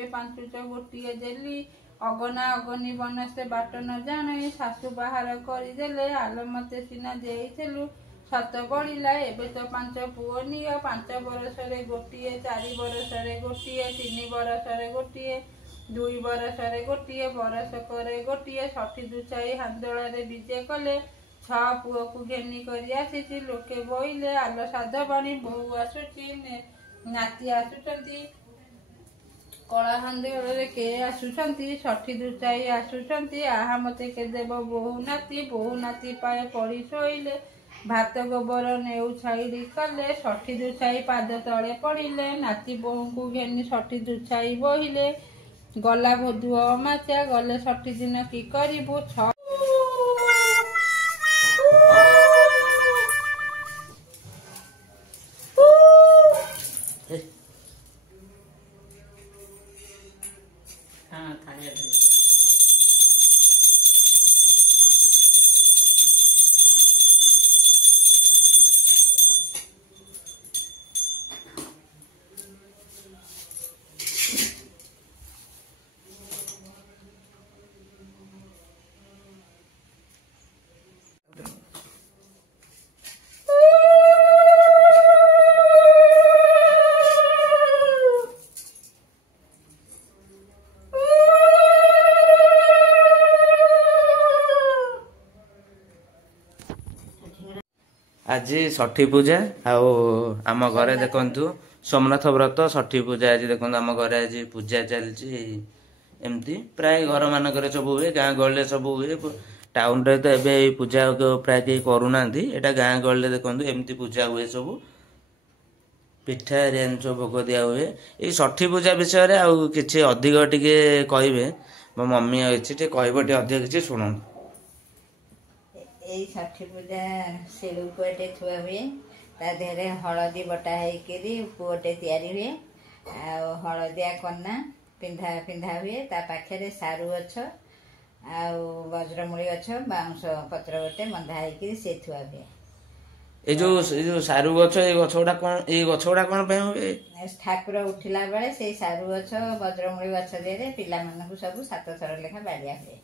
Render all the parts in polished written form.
ଏବେ ପାଞ୍ଚୁଛ ଗୋଟିଏ ଦେଲି ଅଗନା ଅଗନି ବନସ୍ତେ ବାଟ ନ ଜାଣେ ଶାଶୁ ବାହାର କରିଦେଲେ ଆଲୋ ମତେ ସିନା ଦେଇଥିଲୁ ସତ ପଡ଼ିଲା ଏବେ ତ 5 ପୁଅ ନିଅ 5 ବରଷରେ ଗୋଟିଏ 4 ବରଷରେ ଗୋଟିଏ 3 ବରଷରେ ଗୋଟିଏ 2 ବରଷରେ ଗୋଟିଏ ବରଷକରେ ଗୋଟିଏ 60 ଦୁଚାଇ ହାନ୍ଦୋଳରେ ବିଜେ କଲେ 6 ପୁଅକୁ ଘେନି କରି ଆସିଛି ଲୋକେ ବୋଇଲେ ଆଲୋ ସାଧବାଣୀ ବୋହୂ ଆସୁଛି ନାତି ଆସୁଛନ୍ତି କଳାହାଣ୍ଡିରେ କେ ଆସୁଛନ୍ତି 60 ଦୁଚାଇ ଆସୁଛନ୍ତି ଆହା ମତେ କେ ଦେବ ବୋହୁ ନାତି ପାଏ ପଡ଼ି ଶୋଇଲେ ଭାତ ଗୋବର ନେଉ ଛାଇଡ଼ି କଲେ 60 ଦୁଚାଇ ପାଦ ତଳେ ପଡ଼ିଲେ ନାତି ବୋହୂଙ୍କୁ ଘେନି 60 ଦୁଚାଇ ବୋହିଲେ ଗଲା ଭୋଦୁଅ ଅମାତ୍ୟା ଗଲେ 60 ଦିନ କି କରିବୁ आज षठी पूजा आम घरे देखु सोमनाथ व्रत षठी पूजा आज देखो आम घरे आज पूजा चलती एमती प्राय घर मानक सब हुए गाँ गहली सब हुए टाउन रे तो एबे पूजा प्राय कहीं करूना एटा गाँ गहली देखो एमती पूजा हुए सब पिठा सब भोग दिया हुए ये षठी पूजा विषय आउ कि अधिक टे कहे मो मम्मी अच्छी कह अधिक किसी शुणु षठी पूजा शिव पुआटे थुआ हुए ता देहरे हलदी बटा होकर पुओटे तैयारी हुए आ हलदिया कना पिंधा पिंधा हुए ता पाखे सारू गछ आ वज्रमूली गछ बाउंश पत्र गोटे बंधा होकर से थुआ हुए जो सारू गछ ये गछगुड़ा कौन हुए ठाकुर उठिला बेले से सारू गछ वज्रमूली गछ देहरे पिला मानकु सब 7 थर लेखा बाड़िया हुए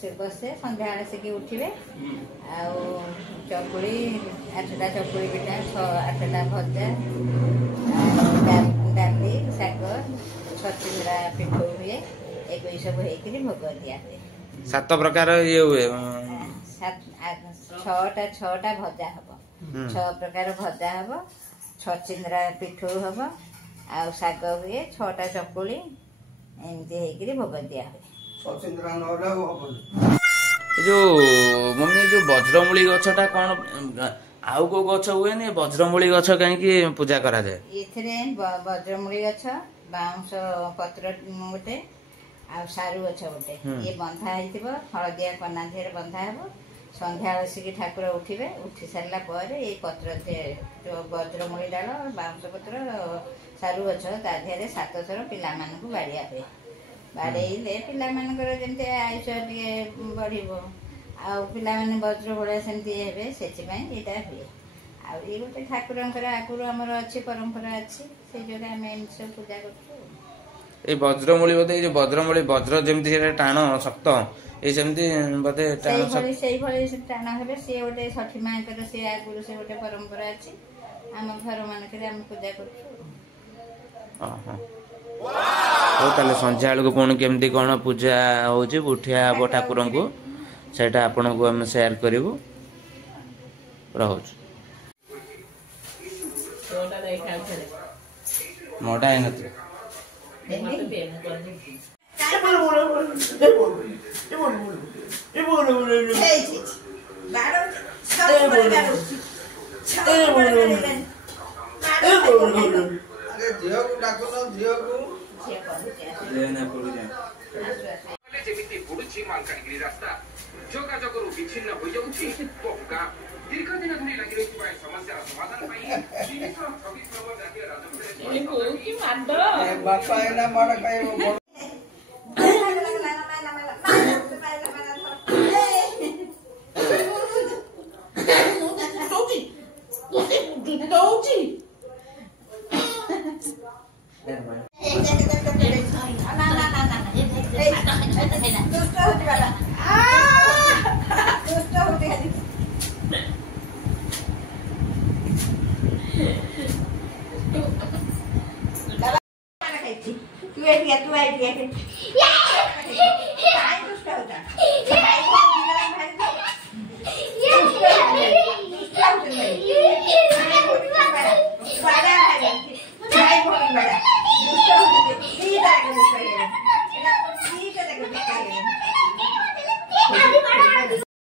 से बसे संध्या आसिकी उठे चकुड़ी 8टा चकुड़ी पिठा 8टा भजा डाली शाग छचिंद्रा पिठ हुए एक सब होकर भोग दिया हुए 7 प्रकार ये हुए 6टा भजा हम 6 प्रकार भजा हम छचिंद्रा पिठ हम आ शाग हुए 6टा चकुड़ी एमती होकर भोग दिया हुए जो मम्मी जो वज्रमूली गछटा कौन आउ को गछ हुए नहीं वज्रमूली गछ कहीं पूजा करा जाए इथरे वज्रमूली गछ बाउंश पत्र गोटे आ सारू गछ गोटे ये बंधा होइतिबो हळदिया कना धेर बंधा हेबो संध्या आसिकी ठाकुर उठिबे उठी सारला पर ये पत्र जो वज्रमूली डाल बाउंश पत्र सारू गछ ता धेर 7 थर पिला मानकु बाड़िया हुए बाड़े पिला मानकर जमते आयुष टे बढ़ पिला माने वज्र भाया सेमती हे से हुए आ गोटे ठाकुर आगुरी आमर अच्छी परंपरा अच्छी से जो आम सब पूजा कर वज्रमूली बोधे जो वज्रमूली वज्र जमी टाण शक्त ये सेमती बोधे टाण हे सी गोटे षठी माँ सी आगुरी से गोटे परंपरा अच्छी आम घर मानक पूजा कर ताले संध्या बेलू पुणी केमती कौन पूजा होची उठिया हम ठाकुर को सेटा आपण को हम शेयर करूँ रोच 9टा ଯୋଗାଯୋଗରୁ ବିଚ୍ଛିନ୍ନ ହୋଇଯାଉଛି ପକ୍କା ଦୀର୍ଘଦିନ ଧରି ଲାଗି ରହିଥିବା ଏହି ସମସ୍ୟାର ସମାଧାନ ପାଇଁ 326 ନମ୍ବର ଜାତୀୟ ରାଜପଥ तू